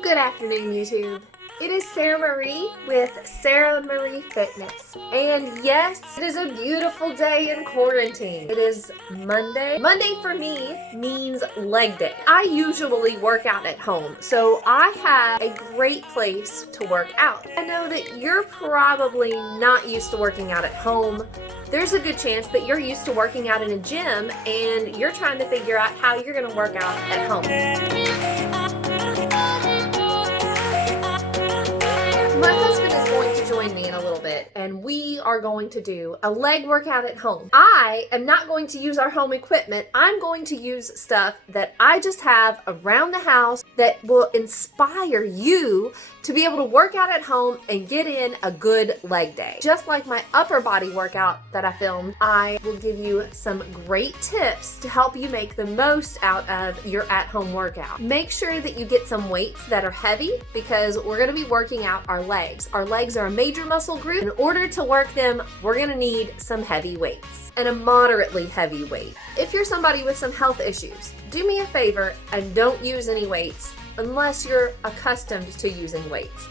Good afternoon, YouTube. It is Sarah Marie with Sarah Marie Fitness. And yes, it is a beautiful day in quarantine. It is Monday. Monday for me means leg day. I usually work out at home, so I have a great place to work out. I know that you're probably not used to working out at home. There's a good chance that you're used to working out in a gym and you're trying to figure out how you're going to work out at home. My husband is going to join me in a little bit, and we are going to do a leg workout at home. I am not going to use our home equipment. I'm going to use stuff that I just have around the house that will inspire you to be able to work out at home and get in a good leg day. Just like my upper body workout that I filmed, I will give you some great tips to help you make the most out of your at-home workout. Make sure that you get some weights that are heavy because we're going to be working out our legs. Our legs are a major muscle group. In order to work them, we're going to need some heavy weights and a moderately heavy weight. If you're somebody with some health issues, do me a favor and don't use any weights unless you're accustomed to using weights.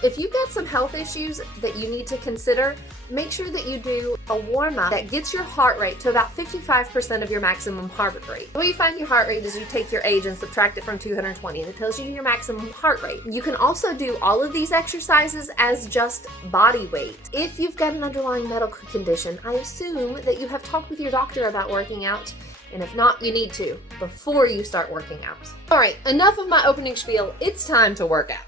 If you've got some health issues that you need to consider, make sure that you do a warm-up that gets your heart rate to about 55% of your maximum heart rate. The way you find your heart rate is you take your age and subtract it from 220, and it tells you your maximum heart rate. You can also do all of these exercises as just body weight. If you've got an underlying medical condition, I assume that you have talked with your doctor about working out. And if not, you need to before you start working out. All right, enough of my opening spiel. It's time to work out.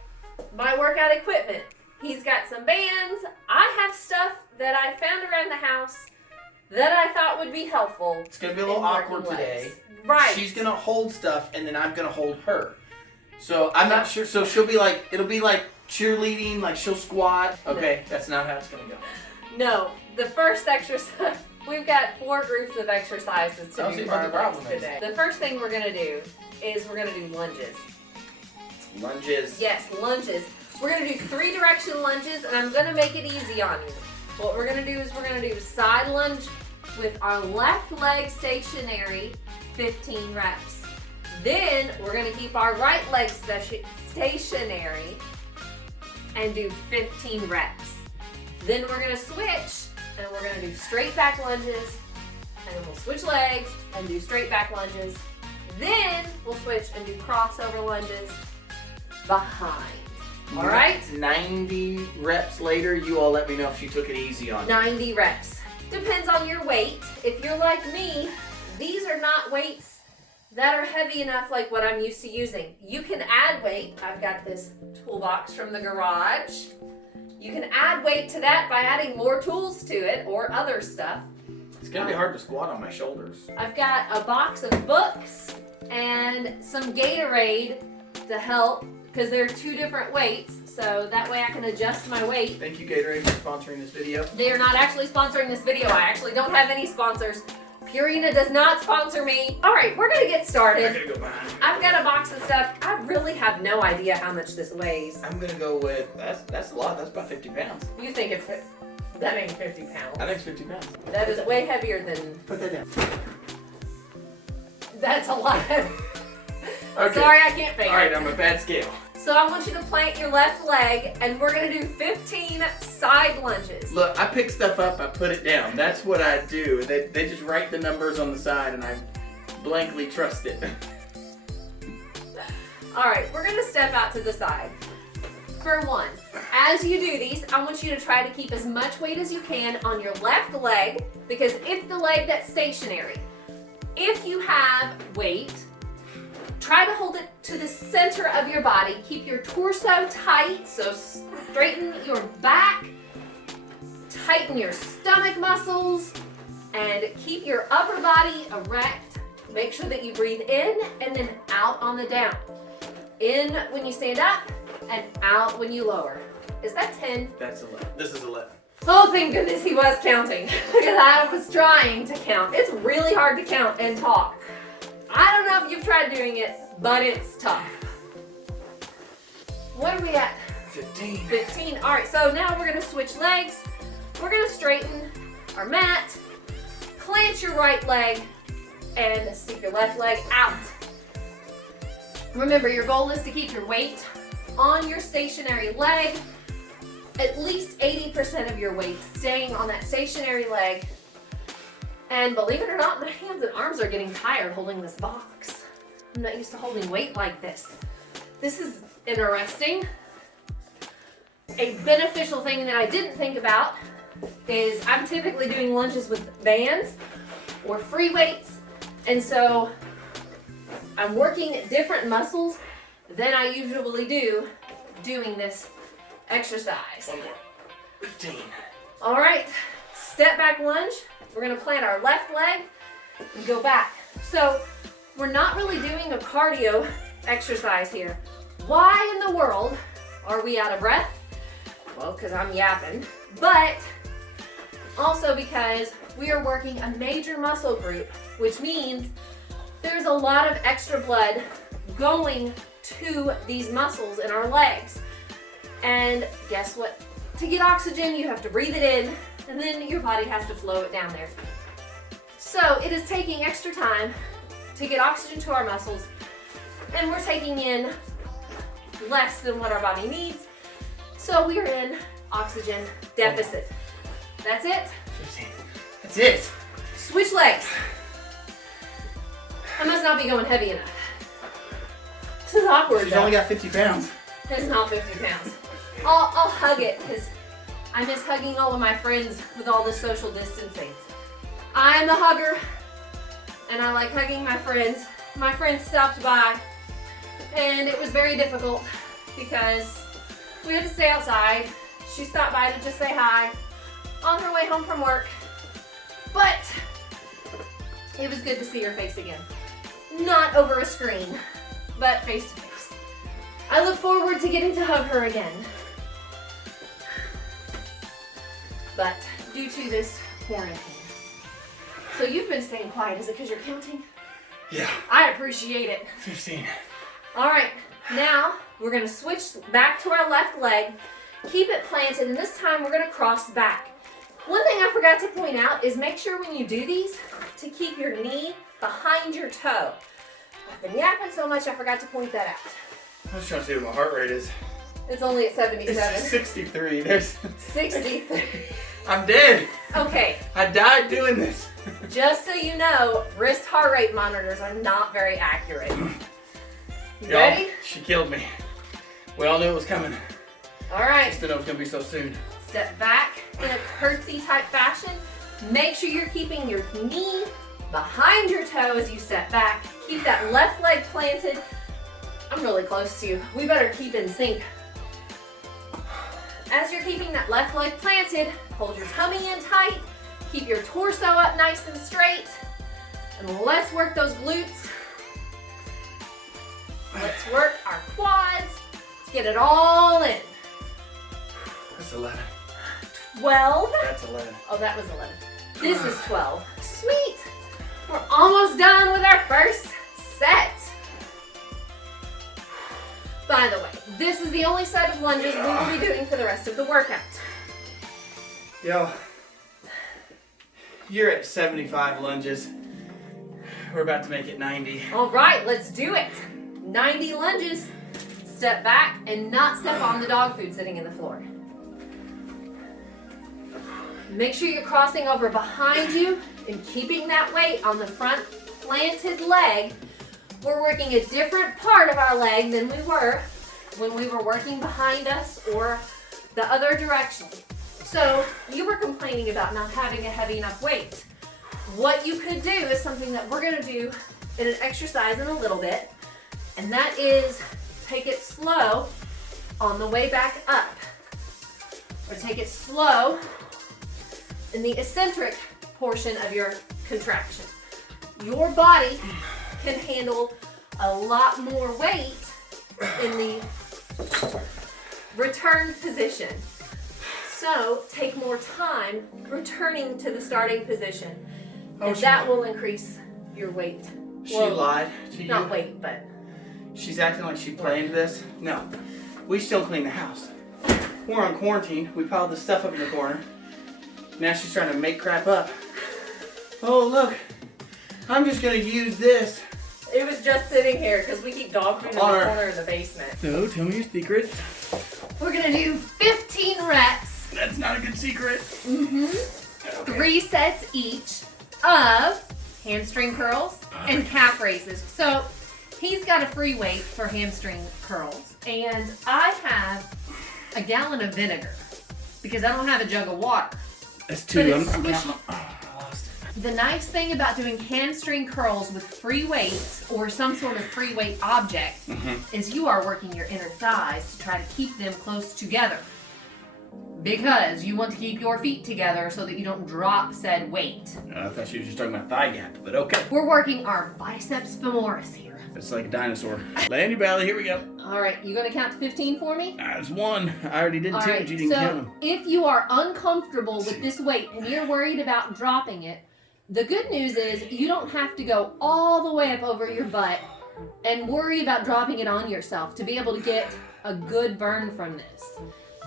My workout equipment. He's got some bands. I have stuff that I found around the house that I thought would be helpful. It's going to be a little awkward today. Right. She's going to hold stuff and then I'm going to hold her. So I'm not sure. So she'll be like, it'll be like cheerleading, like she'll squat. Okay, that's not how it's going to go. No, the first exercise. We've got 4 groups of exercises to do for our legs today. The first thing we're going to do is we're going to do lunges. Lunges. Yes, lunges. We're going to do 3-direction lunges, and I'm going to make it easy on you. What we're going to do is we're going to do side lunge with our left leg stationary, 15 reps. Then we're going to keep our right leg stationary and do 15 reps. Then we're going to switch. And we're going to do straight back lunges, and then we'll switch legs and do straight back lunges. Then we'll switch and do crossover lunges behind. All right? 90 reps later, you all let me know if she took it easy on you. 90 reps. Depends on your weight. If you're like me, these are not weights that are heavy enough like what I'm used to using. You can add weight. I've got this toolbox from the garage. You can add weight to that by adding more tools to it or other stuff. It's going to be hard to squat on my shoulders. I've got a box of books and some Gatorade to help because they're 2 different weights, so that way I can adjust my weight. Thank you, Gatorade, for sponsoring this video. They are not actually sponsoring this video. I actually don't have any sponsors. Purina does not sponsor me. All right, we're going to get started. I'm going to go behind. I've got a box of stuff. I really have no idea how much this weighs. I'm going to go with, that's a lot. That's about 50 pounds. You think it's, that ain't 50 pounds. I think it's 50 pounds. That is way heavier than, Put that down. that's a lot heavier. Okay. Sorry, I can't figure. All right, I'm a bad scale. So I want you to plant your left leg, and we're going to do 15 side lunges. Look, I pick stuff up, I put it down. That's what I do. They just write the numbers on the side, and I blankly trust it. All right, we're going to step out to the side. For one, as you do these, I want you to try to keep as much weight as you can on your left leg, because it's the leg that's stationary. If you have weight, try to hold it to the center of your body. Keep your torso tight, so straighten your back, tighten your stomach muscles, and keep your upper body erect. Make sure that you breathe in and then out on the down. In when you stand up and out when you lower. Is that 10? That's 11. This is 11. Oh, thank goodness he was counting because I was trying to count. It's really hard to count and talk. I don't know if you've tried doing it, but it's tough. What are we at? 15. 15. All right, so now we're going to switch legs. We're going to straighten our mat, plant your right leg, and stick your left leg out. Remember, your goal is to keep your weight on your stationary leg, at least 80% of your weight staying on that stationary leg. And believe it or not, my hands and arms are getting tired holding this box. I'm not used to holding weight like this. This is interesting. A beneficial thing that I didn't think about is I'm typically doing lunges with bands or free weights, and so I'm working different muscles than I usually do doing this exercise. 1 more. 15. All right, step back lunge. We're gonna plant our left leg and go back. So we're not really doing a cardio exercise here. Why in the world are we out of breath? Well, because I'm yapping, but also because we are working a major muscle group, which means there's a lot of extra blood going to these muscles in our legs. And guess what? To get oxygen, you have to breathe it in, and then your body has to flow it down there. So it is taking extra time to get oxygen to our muscles, and we're taking in less than what our body needs. So we are in oxygen deficit. That's it. 15. That's it. Switch legs. I must not be going heavy enough. This is awkward. She's only got 50 pounds. It's not 50 pounds. I'll hug it because I miss hugging all of my friends with all this social distancing. I'm the hugger, and I like hugging my friends. My friend stopped by, and it was very difficult because we had to stay outside. She stopped by to just say hi on her way home from work, but it was good to see her face again. Not over a screen, but face to face. I look forward to getting to hug her again. But due to this quarantine. So you've been staying quiet. Is it because you're counting? Yeah. I appreciate it. 15. All right, now we're gonna switch back to our left leg. Keep it planted, and this time we're gonna cross back. One thing I forgot to point out is make sure when you do these to keep your knee behind your toe. I've been yapping so much I forgot to point that out. I was trying to see what my heart rate is. It's only at 77. It's 63. There's 63. I'm dead. Okay, I died doing this. just so you know, wrist heart rate monitors are not very accurate. You Y'all, ready? she killed me. We all knew it was coming. All right. Just didn't know it was gonna be so soon. Step back in a curtsy type fashion. Make sure you're keeping your knee behind your toe as you step back. Keep that left leg planted. I'm really close to you. We better keep in sync. As you're keeping that left leg planted, hold your tummy in tight. Keep your torso up nice and straight. And let's work those glutes. Let's work our quads. Let's get it all in. That's 11. 12. That's 11. Oh, that was 11. This is 12. Sweet. We're almost done with our first set. By the way, this is the only set of lunges we will be doing for the rest of the workout. Yo, you're at 75 lunges. We're about to make it 90. All right, let's do it. 90 lunges. Step back and not step on the dog food sitting in the floor. Make sure you're crossing over behind you and keeping that weight on the front planted leg. We're working a different part of our leg than we were when we were working behind us or the other direction. So you were complaining about not having a heavy enough weight. What you could do is something that we're gonna do in an exercise in a little bit, and that is take it slow on the way back up, or take it slow in the eccentric portion of your contraction. Your body can handle a lot more weight in the return position. So take more time returning to the starting position. And that will increase your weight. She lied to you? Not weight, but... She's acting like she planned this? No. We still clean the house. We're on quarantine. We piled this stuff up in the corner. Now she's trying to make crap up. Oh, look. I'm just going to use this It was just sitting here because we keep dog food in the corner of the basement. So, tell me your secret. We're gonna do 15 reps. That's not a good secret. Okay. 3 sets each of hamstring curls and calf raises. So he's got a free weight for hamstring curls, and I have a gallon of vinegar because I don't have a jug of water. That's 2. I'm counting. The nice thing about doing hamstring curls with free weights or some sort of free weight object is you are working your inner thighs to try to keep them close together. Because you want to keep your feet together so that you don't drop said weight. I thought she was just talking about thigh gap, but okay. We're working our biceps femoris here. It's like a dinosaur. Lay on your belly, here we go. All right, you gonna count to 15 for me? That's 1. I already did 2, Right, but you didn't count them. if you are uncomfortable with this weight and you're worried about dropping it, the good news is you don't have to go all the way up over your butt and worry about dropping it on yourself to be able to get a good burn from this.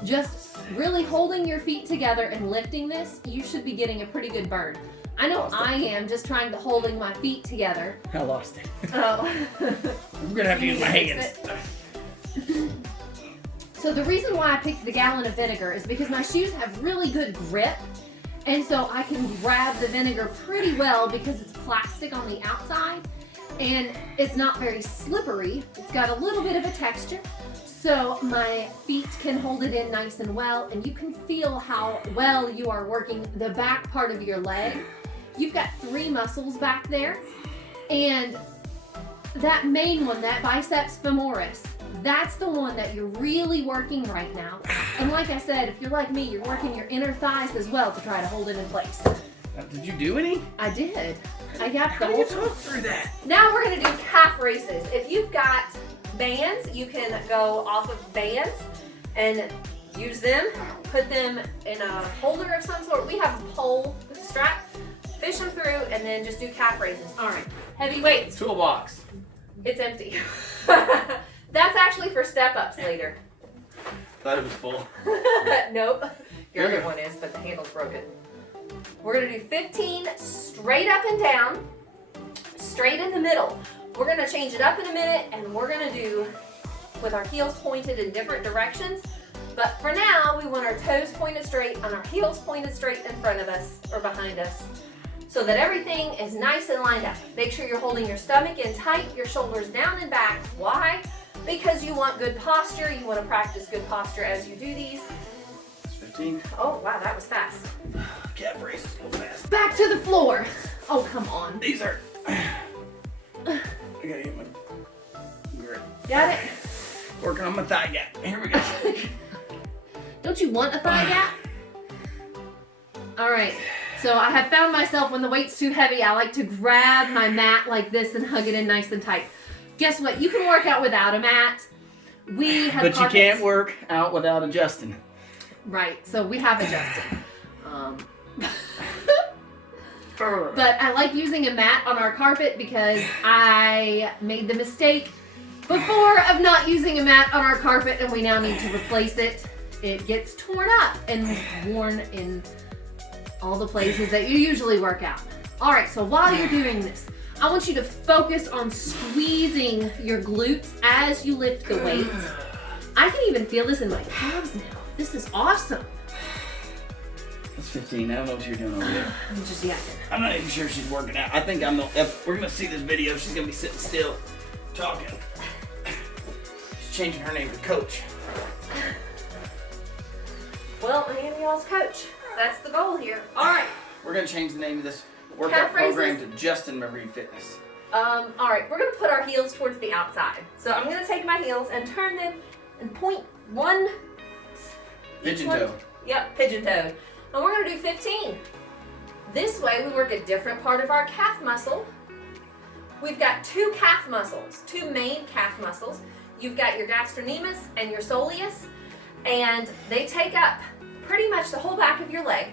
Just really holding your feet together and lifting this, you should be getting a pretty good burn. I know I am just trying to holding my feet together. I lost it. Oh. I'm gonna have to use my hands. So the reason why I picked the gallon of vinegar is because my shoes have really good grip, and so I can grab the vinegar pretty well because it's plastic on the outside and it's not very slippery. It's got a little bit of a texture, so my feet can hold it in nice and well, and you can feel how well you are working the back part of your leg. You've got 3 muscles back there, and that main one, that biceps femoris, that's the one that you're really working right now. And like I said, if you're like me, you're working your inner thighs as well to try to hold it in place. Did you do any? I did. I got the How do whole you talk through that? Now we're gonna do calf races. If you've got bands, you can go off of bands and use them, put them in a holder of some sort. We have a pole with a strap, fish them through, and then just do calf raises. All right, heavy weights. Toolbox. It's empty. That's actually for step-ups later. Thought it was full. Nope. Your other one is, but the handle's broken. We're gonna do 15 straight up and down, straight in the middle. We're gonna change it up in a minute, and we're gonna do with our heels pointed in different directions. But for now, we want our toes pointed straight and our heels pointed straight in front of us or behind us, so that everything is nice and lined up. Make sure you're holding your stomach in tight, your shoulders down and back. Why? Because you want good posture. You want to practice good posture as you do these. 15. Oh, wow, that was fast. Calf raises go fast. Back to the floor. Oh, come on. These are. I gotta get my grip. Got it? Working on my thigh gap. Here we go. Don't you want a thigh gap? All right. So I have found myself when the weight's too heavy, I like to grab my mat like this and hug it in nice and tight. Guess what? You can work out without a mat. We have But carpets. you can't work out without adjusting. Right. So we have adjusted. But I like using a mat on our carpet because I made the mistake before of not using a mat on our carpet, and we now need to replace it. It gets torn up and worn in all the places that you usually work out. All right, so while you're doing this, I want you to focus on squeezing your glutes as you lift the weight. I can even feel this in my calves now. This is awesome. That's 15. I don't know what you're doing over there. I'm just yakking. I'm not even sure she's working out. I think if we're gonna see this video, she's gonna be sitting still, talking. She's changing her name to Coach. Well, I am y'all's coach. That's the goal here. All right. We're gonna change the name of this workout program to Justin Marie Fitness. All right, we're gonna put our heels towards the outside. So I'm gonna take my heels and turn them and point one. Pigeon toe. Yep, pigeon toed. And we're gonna do 15. This way we work a different part of our calf muscle. We've got 2 calf muscles, 2 main calf muscles. You've got your gastrocnemius and your soleus, and they take up pretty much the whole back of your leg.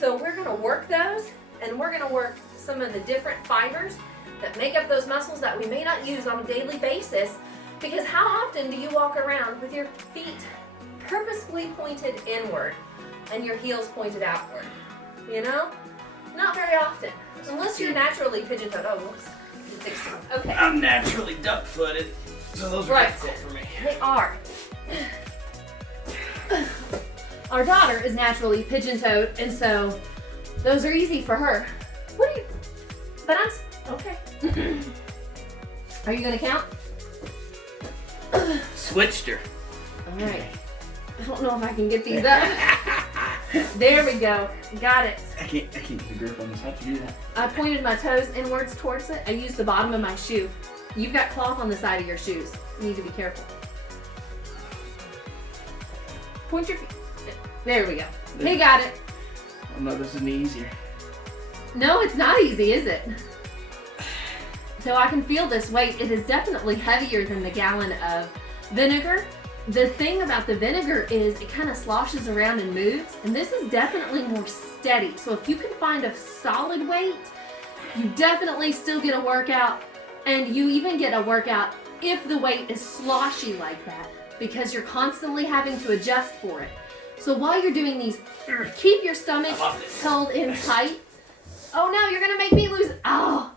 So we're gonna work those, and we're gonna work some of the different fibers that make up those muscles that we may not use on a daily basis, because how often do you walk around with your feet purposefully pointed inward and your heels pointed outward? You know? Not very often. Unless you're naturally pigeon-toed. Oh, whoops. 16. Okay. I'm naturally duck-footed, so those are difficult for me. They are. Our daughter is naturally pigeon-toed, and so those are easy for her. What are you? But I'm okay. Are you gonna count? Switched her. All right. I don't know if I can get these up. There we go. Got it. I can't get the grip on this. How'd you do that? I pointed my toes inwards towards it. I used the bottom of my shoe. You've got cloth on the side of your shoes. You need to be careful. Point your feet. There we go. He got it. Oh no, this isn't easier. No, it's not easy, is it? So I can feel this weight. It is definitely heavier than the gallon of vinegar. The thing about the vinegar is it kind of sloshes around and moves, and this is definitely more steady. So if you can find a solid weight, you definitely still get a workout, and you even get a workout if the weight is sloshy like that, because you're constantly having to adjust for it. So while you're doing these, keep your stomach held in tight. Oh no, you're gonna make me lose. Oh,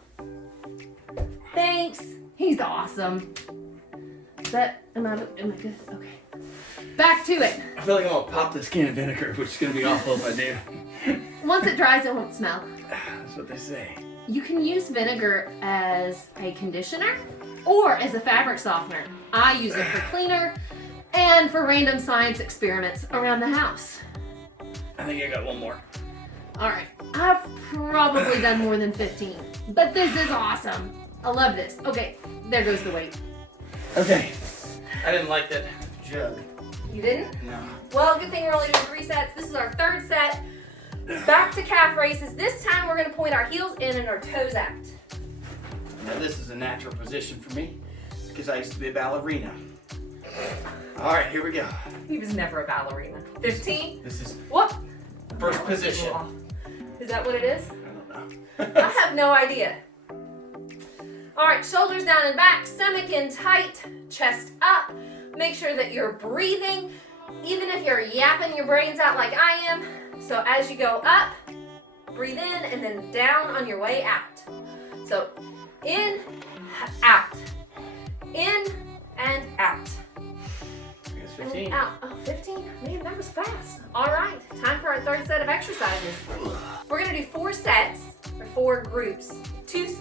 thanks. He's awesome. Am I good? Okay. Back to it. I feel like I'm gonna pop this can of vinegar, which is gonna be awful if I do. Once it dries, it won't smell. That's what they say. You can use vinegar as a conditioner or as a fabric softener. I use it for cleaner and for random science experiments around the house. I think I got one more. All right, I've probably done more than 15, but this is awesome. I love this. Okay, there goes the weight. Okay. I didn't like that jug. You didn't? No. Well, good thing we're only doing 3 sets. This is our 3rd set. Back to calf raises. This time we're gonna point our heels in and our toes out. Now this is a natural position for me because I used to be a ballerina. All right, here we go. He was never a ballerina. 15. This is What? first position. Is that what it is? I don't know. I have no idea. All right, shoulders down and back, stomach in tight, chest up. Make sure that you're breathing, even if you're yapping your brains out like I am. So as you go up, breathe in and then down on your way out. So in, out, in and out. I guess And 15. out. Oh, 15? Man, that was fast. All right, time for our 3rd set of exercises. We're gonna do 4 sets, or 4 groups, two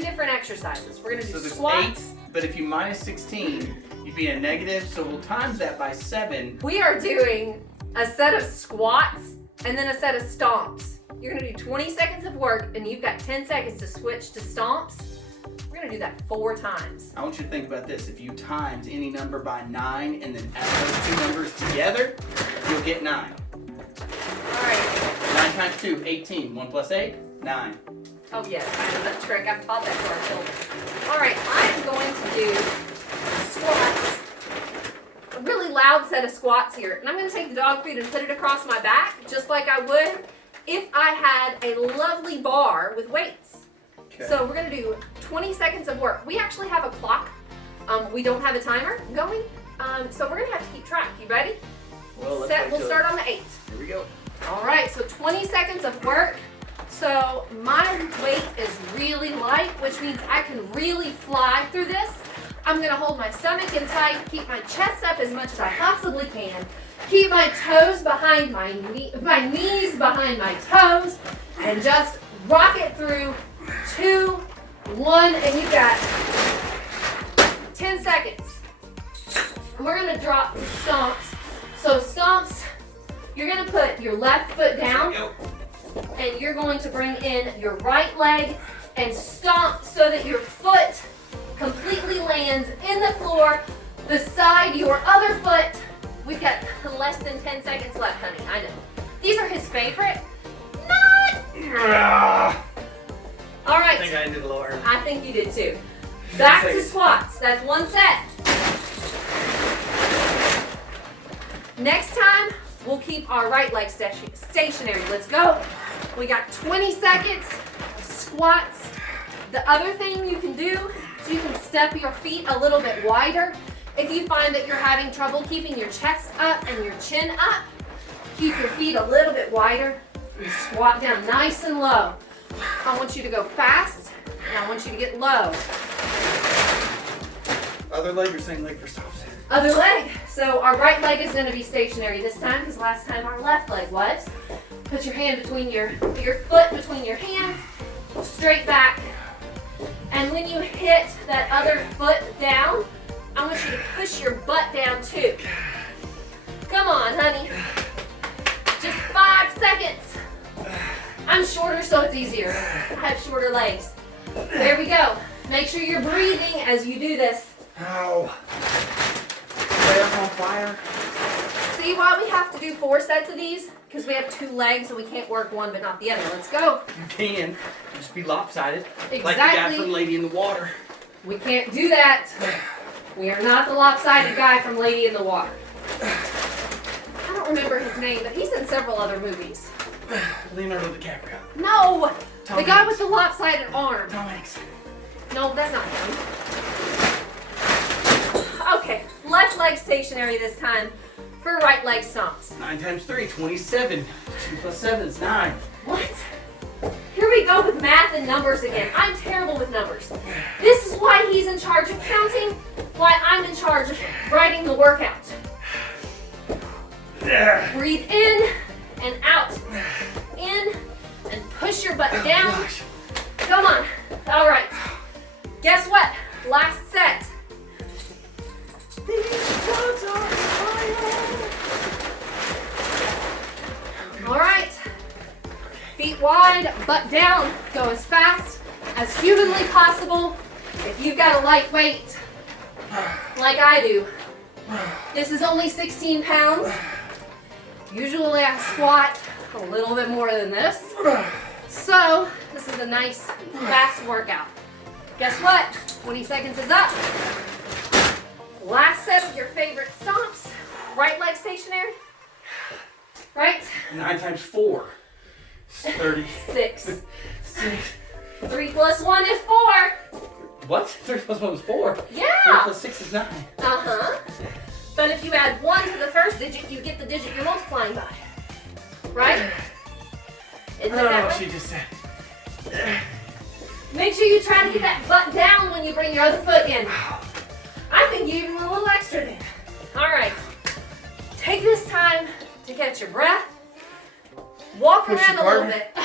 different exercises. We're gonna do So there's squats. 8, but if you minus 16, you'd be a negative, so we'll times that by 7. We are doing a set of squats and then a set of stomps. You're gonna do 20 seconds of work and you've got 10 seconds to switch to stomps. We're gonna do that 4 times. I want you to think about this. If you times any number by 9 and then add those 2 numbers together, you'll get 9. All right. 9 times 2, 18. 1 plus 8, 9. Oh yes, I know that trick. I've taught that to our children. All right, I'm going to do squats. A really loud set of squats here. And I'm going to take the dog food and put it across my back, just like I would if I had a lovely bar with weights. Okay. So we're going to do 20 seconds of work. We actually have a clock. We don't have a timer going. So we're going to have to keep track. You ready? Well, let's Set. wait We'll till- start on the 8. Here we go. All right, so 20 seconds of work. So my weight is really light, which means I can really fly through this. I'm gonna hold my stomach in tight, keep my chest up as much as I possibly can, keep my toes behind my knees behind my toes, and just rock it through 2, 1, and you've got 10 seconds. And we're gonna drop the stomps. So stomps, you're gonna put your left foot down, Here we go. and you're going to bring in your right leg and stomp so that your foot completely lands in the floor beside your other foot. We've got less than 10 seconds left, honey. I know. These are his favorite. Not. All right. I think I did lower. I think you did too. Back to squats. That's 1 set. Next time, we'll keep our right leg stationary. Let's go. We got 20 seconds of squats. The other thing you can do is you can step your feet a little bit wider. If you find that you're having trouble keeping your chest up and your chin up, keep your feet a little bit wider and squat down nice and low. I want you to go fast Now I want you to get low. Other leg or same leg for Stomps? Other leg. So our right leg is going to be stationary this time because last time our left leg was. Put your hand between your foot between your hands, straight back. And when you hit that other foot down, I want you to push your butt down too. Come on, honey. Just 5 seconds. I'm shorter, so it's easier. I have shorter legs. There we go. Make sure you're breathing as you do this. Ow. Way up on fire. See why we have to do 4 sets of these? Because we have 2 legs and we can't work one but not the other. Let's go. You can. Just be lopsided. Exactly. Like the guy from Lady in the Water. We can't do that. We are not the lopsided guy from Lady in the Water. I don't remember his name, but he's in several other movies. Leonardo DiCaprio. No! Tom The guy Hanks. with the lopsided arm. Tom Hanks. No, that's not him. Okay, left leg stationary this time for right leg stomps. 9 times 3, 27. 2 plus 7 is 9. What? Here we go with math and numbers again. I'm terrible with numbers. This is why he's in charge of counting, why I'm in charge of writing the workout. Breathe in and out. In and push your butt down. Gosh. Come on. All right. Guess what? Last set. These drugs are fire. All right. Feet wide, butt down. Go as fast as humanly possible. If you've got a light weight, like I do. This is only 16 pounds. Usually I squat a little bit more than this. So this is a nice fast workout. Guess what? 20 seconds is up. Last set of your favorite stomps. Right leg stationary. Right? 9 times 4 is 30. 6. 6. 3 plus 1 is 4. What? 3 plus 1 is 4. 3 Yeah. plus 6 is 9. Uh-huh. But if you add 1 to the first digit, you get the digit you're multiplying by. Right? Isn't it that way? She just said. Make sure you try to get that butt down when you bring your other foot in. I think you even a little extra there. All right. Take this time to catch your breath. Walk Push around your a little partner. bit.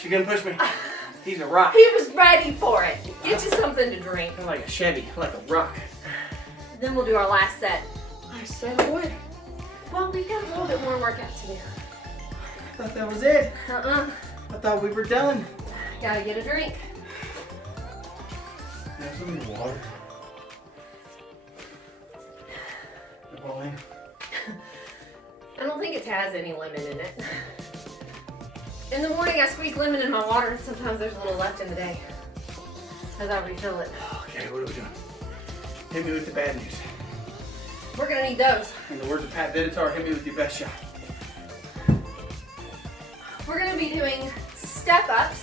She gonna push me. He's a rock. He was ready for it. Get you something to drink. I'm like a Chevy, like a rock. Then we'll do our last set. I said I would. Well, we've got a little bit more workout to do. I thought that was it. Uh-uh. I thought we were done. Gotta get a drink. Have some water. Napoleon. I don't think it has any lemon in it. In the morning, I squeeze lemon in my water, and sometimes there's a little left in the day. As I refill it. Okay, what are we doing? Hit me with the bad news. We're gonna need those. In the words of Pat Benatar, hit me with your best shot. We're gonna be doing step-ups,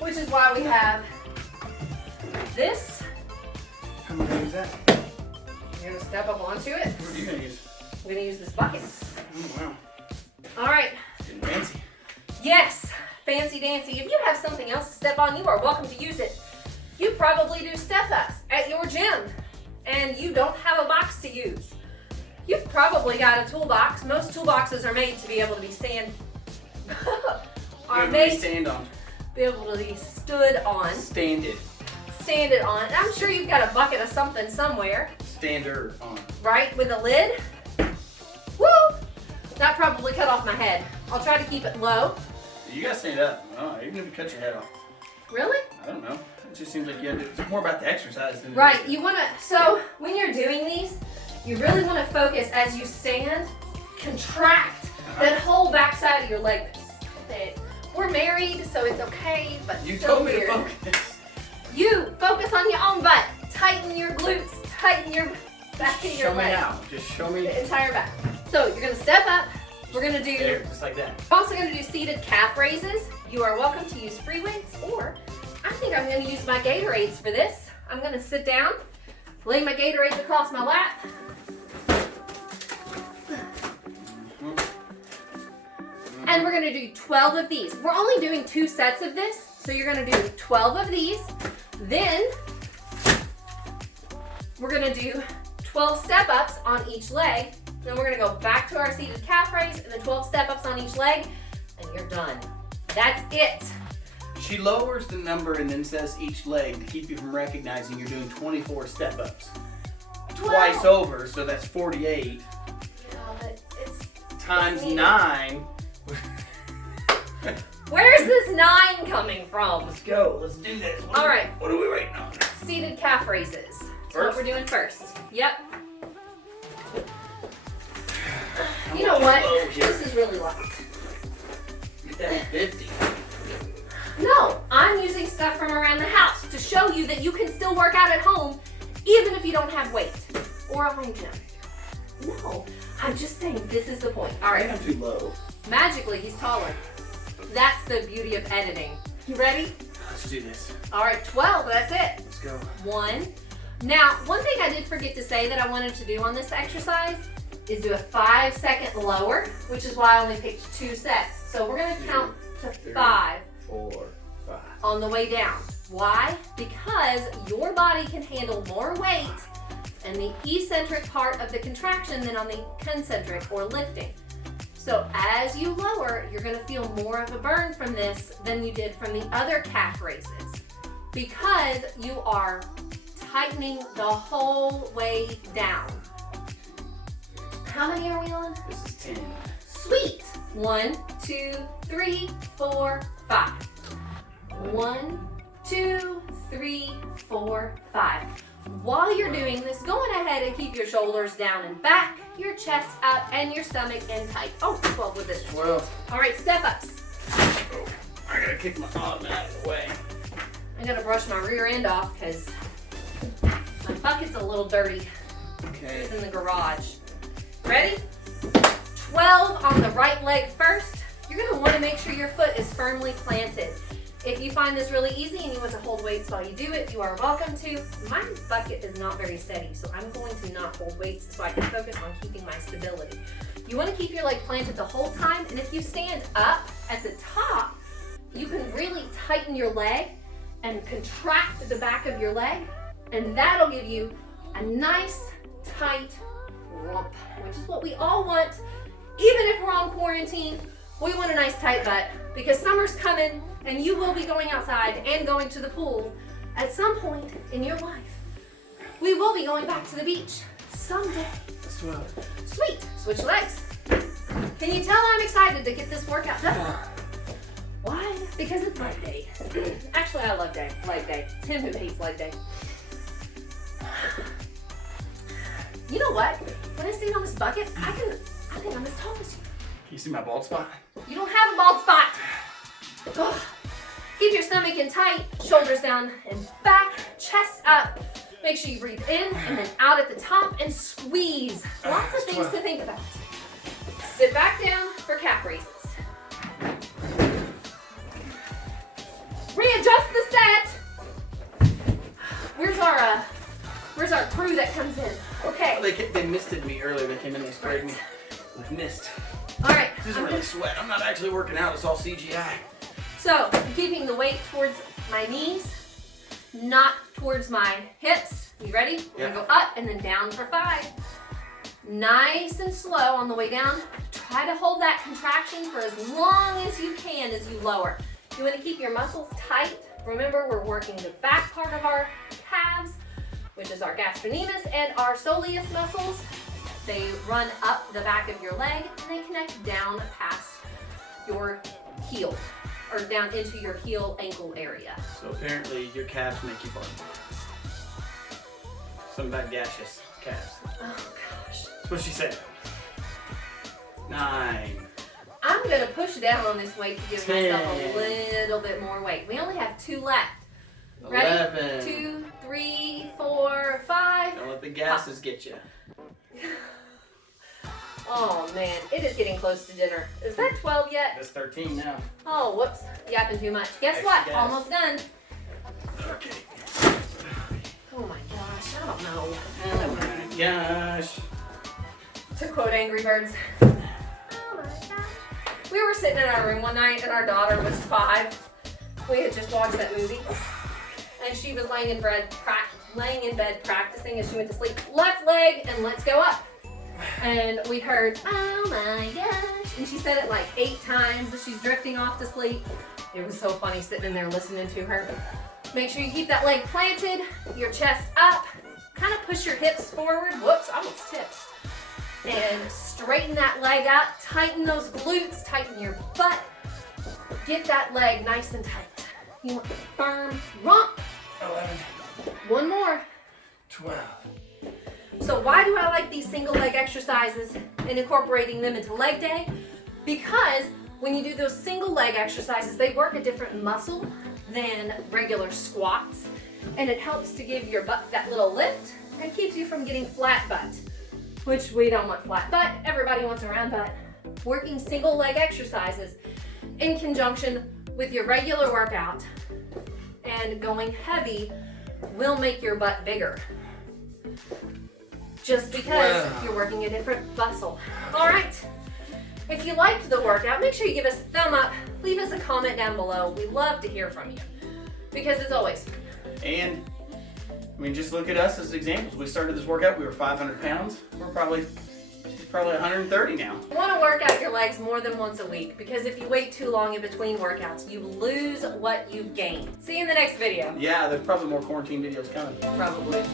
which is why we have this. How am I gonna use that? You're gonna step up onto it. What are you gonna use? We're gonna use this bucket. Oh, wow. All right. Getting fancy. Yes, fancy dancy. If you have something else to step on, you are welcome to use it. You probably do step-ups at your gym, and you don't have a box to use. You've probably got a toolbox. Most toolboxes are made to be able to be stand be able to be stood on. Standed. Standed on. And I'm sure you've got a bucket of something somewhere, Stander on. right, with a lid. Woo! That probably cut off my head. I'll try to keep it low. You gotta stand up. Oh, even if you cut your head off. Really? I don't know. It just seems like you have to, it's more about the exercise than Right, you wanna, so when you're doing these, you really wanna focus as you stand, contract that whole backside of your leg. We're married, so it's okay, but You still told me to weird. focus. You focus on your own butt. Tighten your glutes, tighten your back of your Show me leg. now. Just show me. The entire back. So you're gonna step up. We're gonna do, There, just like that. we're also gonna do seated calf raises. You are welcome to use free weights, or I think I'm gonna use my Gatorades for this. I'm gonna sit down, lay my Gatorades across my lap. And we're gonna do 12 of these. We're only doing 2 sets of this, so you're gonna do 12 of these. Then we're gonna do 12 step-ups on each leg. Then we're gonna go back to our seated calf raise and then 12 step-ups on each leg, and you're done. That's it. She lowers the number and then says each leg to keep you from recognizing you're doing 24 step-ups. Twice over, so that's 48. Yeah, but it's Times needed. 9. Where's this 9 coming from? Let's go. Let's do this. All right. What are we waiting on? Seated calf raises. That's what First? we're doing first. Yep. You know what? This is really light. Get that 50. No, I'm using stuff from around the house to show you that you can still work out at home even if you don't have weight or a home gym. No, I'm just saying this is the point. All I right. think I'm too low. Magically, he's taller. That's the beauty of editing. You ready? Let's do this. All right, 12, that's it. Let's go. 1. Now, one thing I did forget to say that I wanted to do on this exercise is do a 5-second lower, which is why I only picked 2 sets. So we're gonna count to 5 4, 5. on the way down. Why? Because your body can handle more weight in the eccentric part of the contraction than on the concentric or lifting. So as you lower, you're gonna feel more of a burn from this than you did from the other calf raises because you are tightening the whole way down. How many are we on? This is 10. Sweet. 1, 2, 3, 4, 5. 1, 2, 3, 4, 5. While you're doing this, go on ahead and keep your shoulders down and back, your chest up, and your stomach in tight. Oh, 12 with this. 12. All right, step ups. Oh, I gotta kick my arm out of the way. I'm gonna brush my rear end off because my bucket's a little dirty. Okay. It's in the garage. Ready? 12 on the right leg first. You're gonna wanna make sure your foot is firmly planted. If you find this really easy and you want to hold weights while you do it, you are welcome to. My bucket is not very steady, so I'm going to not hold weights so I can focus on keeping my stability. You want to keep your leg planted the whole time, and if you stand up at the top, you can really tighten your leg and contract the back of your leg, and that'll give you a nice, tight rump, which is what we all want. Even if we're on quarantine, we want a nice tight butt because summer's coming and you will be going outside and going to the pool at some point in your life. We will be going back to the beach someday. That's 12. Sweet. Switch legs. Can you tell I'm excited to get this workout done? Why? Because it's leg day. Actually, I love leg day. It's him who hates leg day. You know what? When I stand on this bucket, I think I'm as tall as you. You see my bald spot? You don't have a bald spot. Ugh. Keep your stomach in tight, shoulders down and back, chest up. Make sure you breathe in and then out at the top and squeeze. Lots of things to think about. Sit back down for calf raises. Readjust the set. Where's our crew that comes in? Okay. They misted me earlier. They came in and they sprayed me with mist. All right. This isn't really sweat. I'm not actually working out. It's all CGI. So I'm keeping the weight towards my knees, not towards my hips. You ready? We're gonna go up and then down for 5. Nice and slow on the way down. Try to hold that contraction for as long as you can as you lower. You want to keep your muscles tight. Remember, we're working the back part of our calves, which is our gastrocnemius and our soleus muscles. They run up the back of your leg and they connect down past your heel or down into your heel ankle area. So apparently your calves make you fart. Something about gaseous calves. Oh gosh. That's what she said. 9. I'm gonna push down on this weight to give myself 10. a little bit more weight. We only have 2 left. Ready? 11. 2, 3, 4, 5. Don't let the gases get you. Oh man, it is getting close to dinner. Is that 12 yet? That's 13 now. Oh, whoops. Yapping too much. Guess Extra what? gas. Almost done. Okay. Oh my gosh, I don't know. Oh my gosh. To quote Angry Birds. Oh my gosh. We were sitting in our room one night and our daughter was 5. We had just watched that movie. And she was laying in bed practicing as she went to sleep. Left leg and let's go up. And we heard, oh my gosh. And she said it like 8 times as she's drifting off to sleep. It was so funny sitting in there listening to her. Make sure you keep that leg planted, your chest up, kind of push your hips forward. Whoops, I almost tipped. And straighten that leg out, tighten those glutes, tighten your butt. Get that leg nice and tight. You want firm rump. 11. One more. 12. So why do I like these single leg exercises and incorporating them into leg day? Because when you do those single leg exercises, they work a different muscle than regular squats. And it helps to give your butt that little lift and keeps you from getting flat butt, which we don't want flat butt. Everybody wants a round butt. Working single leg exercises in conjunction with your regular workout and going heavy will make your butt bigger. Just because you're working a different muscle. All right. If you liked the workout, make sure you give us a thumb up. Leave us a comment down below. We love to hear from you. Because as always. And, I mean, just look at us as examples. We started this workout, we were 500 pounds. She's probably 130 now. You want to work out your legs more than once a week because if you wait too long in between workouts, you lose what you've gained. See you in the next video. Yeah, there's probably more quarantine videos coming. Probably.